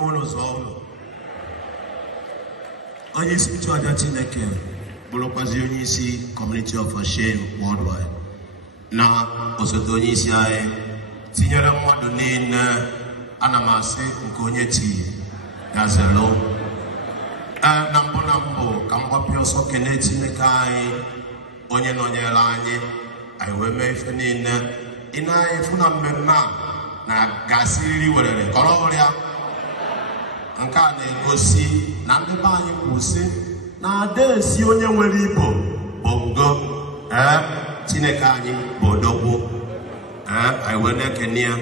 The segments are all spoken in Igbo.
Monozono. Onye isi chọọchị Chineke bụrụkwazi onye isi Community of Shame worldwide. Na osote onye isi anyị tinyere mmadụ niile ana m asị nke onye ti ya zelo. Na mbụ ka m gbapịa ọsọ kene Chineke anyị onye nọnyere anyị wee mee ife niile. Ị na-efu na mmemme a na gasịrị werere kọrọ ọrịa. Nke a na-egosi na ndị be anyị kwụsị na ada esi onye nwere Igbo bongo Chineke anyị bụ odogwu anyị wee na-ekene ya.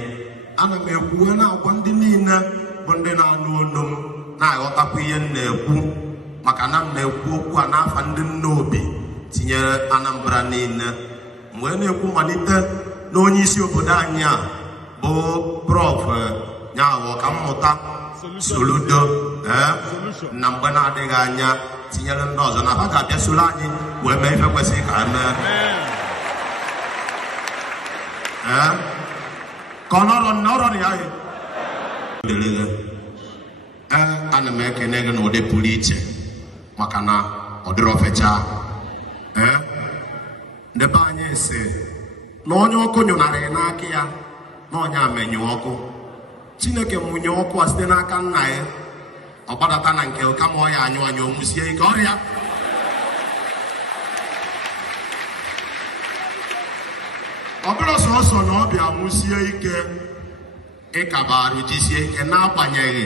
Ana m ekwu na-agwa ndị niile bụ ndị na-anụ olu m na-aghọtakwa ihe m na-ekwu maka na m na-ekwu okwu a n'afa ndị nna obi tinyere Anambra niile. Mgbe na-ekwu malite na onye isi obodo anyị a bụ Prof Nyawo Ọkammụta Soludo na mgbe na-adịghị anya tinyere ndị ọzọ na ha ga-abịa soro anyị wee mee ife kwesịrị ka mee ka ọnọrọ ya ana m ekene gị n'ụdị pụrụ iche maka na ọ dịrị ofecha ndị be anyị si na onye ọkụ nyụnara ya n'aka ya na onye amenyu ọkụ. Chineke mụnye ọkụ a site n'aka nna ya ọ gbadata na nke kama ọ ya anyụ anyụ onwusie ike ọrịa. Ọ bụrụ sọsọ na ọ bịa nwụsie ike ịkabarụ jisie ike n'agbanyeghị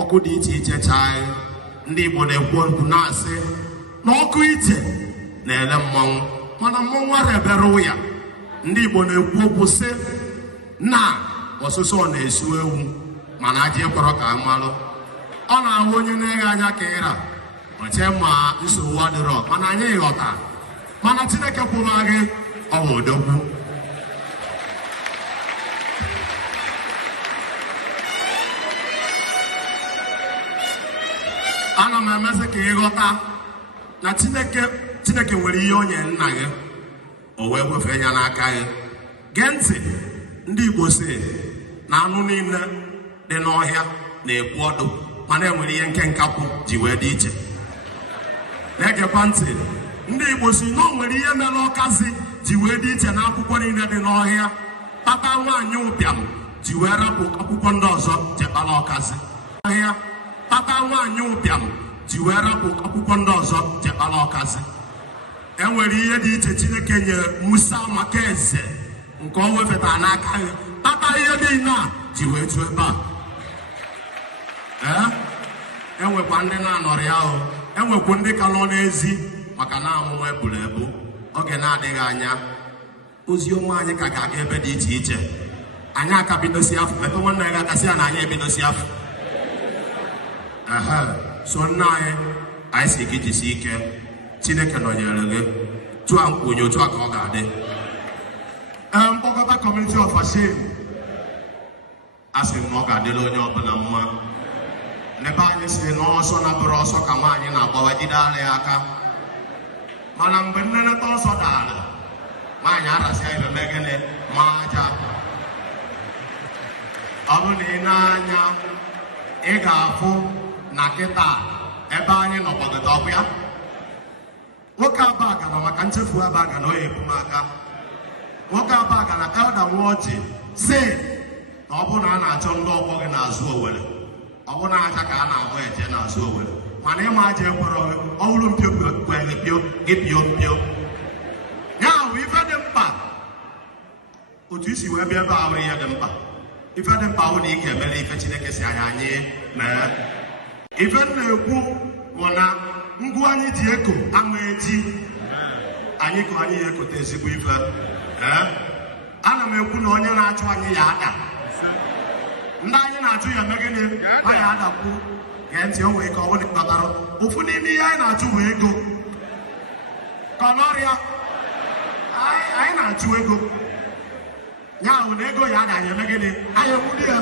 ọkụ dị iche iche chaa. Ndị Igbo na-ekwu okwu na-asị na ọkụ ite na-ele mmanwụ mana mmanwụ arebere ya. Ndị Igbo na-ekwu okwu sị na ọsụsọ na-esu ewu mana aja ịkpọrọ ka amalụ. Ọ na-ahụ onye na-eghe anya ka ịra oche ma nsogbu adịrọ mana anyị ghọta mana Chineke kwuru gị ọwa odogwu. Ana m emezi ka ịghọta na Chineke nwere ihe onye nna gị o wee wefee ya n'aka gị. Gee ntị, ndị Igbo si na anụ niile dị n'ọhịa na-ekwu ọdụ mana enwere ihe nkenkapụ ji wee dị iche. Na-egekwa ntị, ndị Igbo si na o nwere ihe mere ọkazi ji wee dị iche na akwụkwọ niile dị n'ọhịa. Kpata nwaanyị ụbịam ji wee rapụ akwụkwọ ndị ọzọ jekpala ọkazi. Ọhịa kpata nwaanyị ụbịam ji wee rapụ akwụkwọ ndị ọzọ jekpala ọkazi. Enwere ihe dị iche Chineke nyere Musa maka eze nke o wefetara n'aka ya. Kpata ihe niile a ji wee ju ebe a. Enwekwa ndị na-anọrọ ya ahụ, enwekwa ndị ka nọ n'ezi maka na amụma eburu ebu. Oge na-adịghị anya ozi ọma anyị ka ga-aga ebe dị iche iche. Anyị aka bidosi afọ mepe nwanne ya ga-akasị ya na anyị ebidosi afọ. So nna anyị si gị jisi ike, Chineke nọnyere gị, tụọ nkwunye otu a ka ọ ga-adị. Mkpọkọta Community of Shame asị m na ọ ga-adịrị onye ọbụla mma. N'ebe anyị si n'ọsọ na bụrụ ọsọ ka nwaanyị na-agbawa jide ala ya aka mana mgbe nneneta ọsọ dara nwaanyị arasị ya ibe megịnị ma aja. Ọ bụ na ị na-anya ị ga-afụ na kịta ebe anyị nọgbagota ọbụ ya nwoke Abaga nọ maka nchefu Abaga na onye ebu m aka. Nwoke Abaga na Elda Nwaoji si na ọ bụrụ na a na-achọ ndị ọgbọ gị n'azụ Owere, ọ bụrụ na aja ka a na-ahụ eje n'azụ Owere mana ịma aja ekwere ọ bụrụ mpio gị pio mpio. Ya bụ ife dị mkpa otu isi wee bịa ebe ahụ ihe dị mkpa. Ife dị mkpa ahụ na ị ga-emere ife Chineke si anyị mee. Ife na-ekwu bụ na ngwu anyị ji eko ama eji anyị ka anyị ekote ezigbo ife. Ana m ekwu na onye na-achụ anyị ya ada. Ndị anyị na-achụ ya megịnị ọ ya adakwu. Gee ntị, o nwee ike ọ bụla ịkpatara ofu n'ime ihe anyị na-achụ bụ ego. Kọnọrịa anyị na-achụ ego ya ahụ na ego ya agaghị eme gịnị anyị ekwudi ya.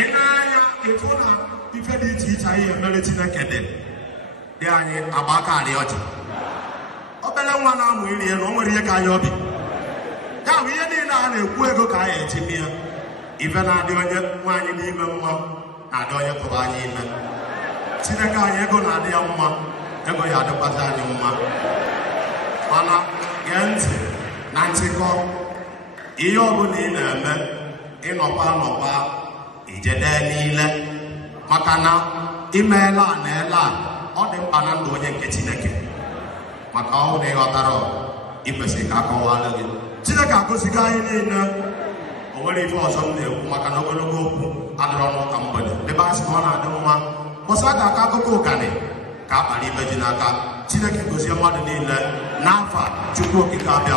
Ị na-anya efu na ife dị iche iche anyị emere Chineke dị anyị agba aka arị ọjị. Obere obere nwa na-amụ iri ya na o nwere ihe ka anyị obi ya bụ ihe niile a na-ekwu ego ka anyị etime ya ife na-adị onye nwaanyị n'ime mma na-adị onye tụrụ anyị ime Chineke anyị ego na-adị ya mma ego ya adịkwazi anyị mma mana gee ntị na nchịkọ ihe ọbụla ị na-eme ịnọkwa ijede niile maka na imeela na ele ọ dị mkpa na ndụ onye nke Chineke maka ọ na ịghọtara ikwesịrị ka akọwala gị Chineke agọzigo anyị niile o nwere ife ọzọ m na-ekwu maka na ogologo okwu adịrọ n'ụka mgbede ebe a sị na ọ na-adị mma mbọsị a ga-akọ akụkọ ụkanị ka a kpara ibe ji n'aka Chineke gozie mmadụ niile n'afọ Chukwu okike abịa.